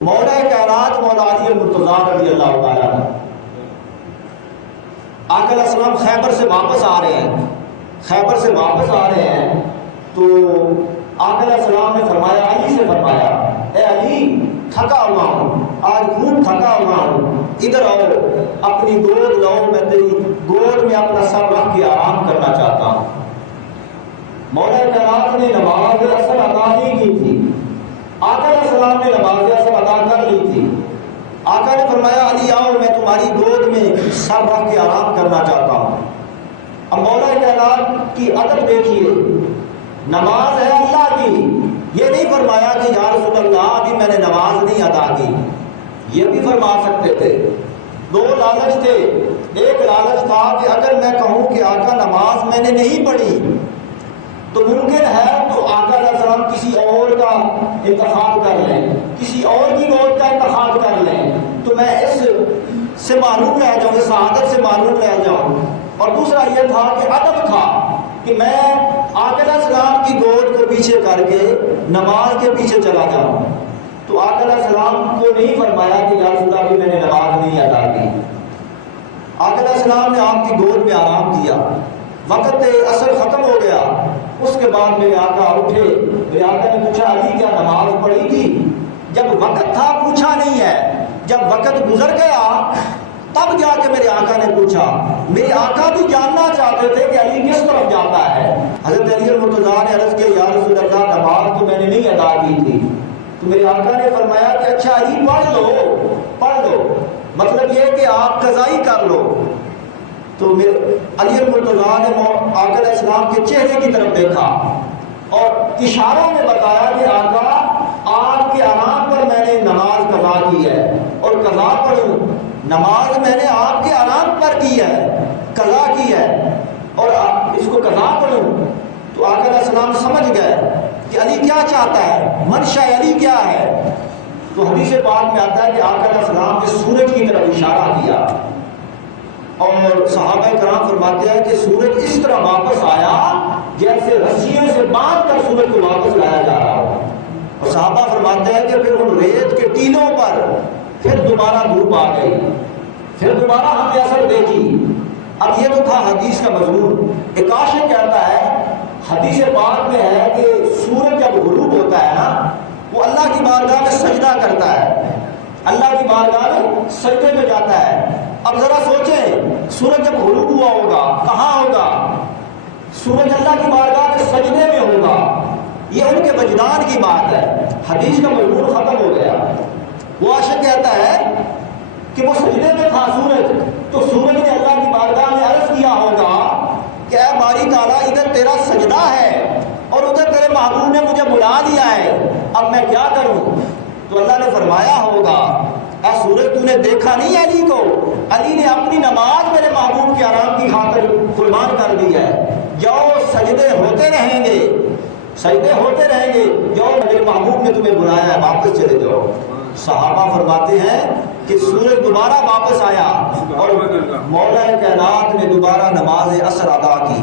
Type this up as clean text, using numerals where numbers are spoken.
مولا کائنات مولا علی المرتضیٰ رضی اللہ تعالیٰ عنہ آقا علیہ السلام خیبر سے واپس آ رہے ہیں تو آقا علیہ السلام نے فرمایا، علی سے فرمایا، اے علی تھکا ہوا ہوں، آج خوب تھکا ہوا ہوں، ادھر آؤ، اپنی گود لاؤ، میں تیری گود میں اپنا سر رکھ کے آرام کرنا چاہتا ہوں۔ مولا کائنات نے نماز اثر ادا نہیں کی تھی، آقا علیہ السلام نے نماز اثر ادا کر لی تھی۔ آقا نے فرمایا، علی آؤ، میں تمہاری گود میں سر رکھ کے آرام کرنا چاہتا ہوں۔ اب مولا کائنات کی ادب دیکھیے، نماز ہے اللہ کی، یہ نہیں فرمایا کہ یا رسول اللہ ابھی میں نے نماز نہیں ادا کی، یہ بھی فرما سکتے تھے۔ دو لالچ تھے، ایک لالچ تھا کہ اگر میں کہوں کہ آقا نماز میں نے نہیں پڑھی تو ممکن ہے تو آقا علیہ السلام کسی اور کا انتخاب کر لیں، کسی اور کی موت کا انتخاب کر لیں، تو میں اس سے معلوم رہ جاؤں، اس سعادت سے معلوم رہ جاؤں۔ اور دوسرا یہ تھا کہ ادب تھا کہ میں آقا علیہ السلام کی گود کو پیچھے کر کے نماز کے پیچھے چلا جاؤں، تو آقا علیہ السلام کو نہیں فرمایا کہ یا رسول اللہ میں نے نماز نہیں ادا کی۔ آقا علیہ السلام نے آپ کی گود میں آرام کیا، وقت اثر ختم ہو گیا، اس کے بعد میرے آقا اٹھے، میرے آقا نے پوچھا، علی کیا نماز پڑھی تھی؟ جب وقت تھا پوچھا نہیں ہے، جب وقت گزر گیا تب جا کے میرے آقا نے پوچھا۔ میرے آقا بھی جاننا چاہتے تھے کہ علی کس طرف جاتا ہے۔ حضرت علی المرتضیٰ نے عرض کیا، یا رسول اللہ نماز تو میں نے نہیں ادا کی تھی۔ تو میرے آقا نے فرمایا کہ اچھا علی پڑھ لو، مطلب یہ کہ آپ قضائی کر لو۔ تو علی المرتضیٰ نے آقا علیہ السلام کے چہرے کی طرف دیکھا اور اشاروں میں بتایا کہ آقا آپ کے آرام پر میں نے نماز قضا کی ہے، اور قضا پڑھوں، نماز میں نے آپ کے آرام پر کی ہے، قضا کی ہے، اور اس کو قضا پڑھوں۔ تو آقا علیہ السلام سمجھ گئے کہ علی کیا چاہتا ہے، منشا علی کیا ہے۔ تو حدیث پاک میں آتا ہے کہ آقا علیہ السلام نے سورج کی طرف اشارہ کیا، اور صحابہ کرام فرماتے ہیں کہ سورج اس طرح واپس آیا جیسے رسیوں سے باندھ کر سورج کو واپس لایا جا رہا ہو۔ اور صحابہ فرماتے ہیں کہ پھر ان ریت کے ٹیلوں پر پھر دوبارہ دھوپ آ گئی، پھر دوبارہ ہم نے اثر دیکھی۔ اب یہ تو تھا حدیث کا مضمون۔ ایک عاشق کہتا ہے، حدیث پاک میں ہے کہ سورج جب غروب ہوتا ہے نا، وہ اللہ کی بارگاہ میں سجدہ کرتا ہے، اللہ کی بارگاہ میں سجدے میں جاتا ہے۔ اب ذرا سوچیں، سورج جب غروب ہوا ہوگا کہاں ہوگا؟ سورج اللہ کی بارگاہ میں سجدے میں ہوگا، یہ ان کے وجدان کی بات ہے۔ حدیث کا مضمون ختم ہو گیا۔ وہ عاشق کہتا ہے کہ وہ سجدے میں تھا سورج، تو سورج نے اللہ کی بارگاہ میں عرض کیا ہوگا کہ اے باری تعالیٰ، ادھر تیرا سجدہ ہے اور ادھر تیرے محبوب نے مجھے بلا دیا ہے، اب میں کیا کروں؟ تو اللہ نے فرمایا ہوگا، اے سورج تو نے دیکھا نہیں علی کو؟ علی نے اپنی نماز میرے محبوب کے آرام کی خاطر قربان کر دی ہے، جاؤ سجدے ہوتے رہیں گے، جاؤ میرے محبوب نے تمہیں بلایا ہے، واپس چلے جاؤ۔ صحابہ فرماتے ہیں کہ سورج دوبارہ واپس آیا اور مولا کائنات نے دوبارہ نماز اثر ادا کی۔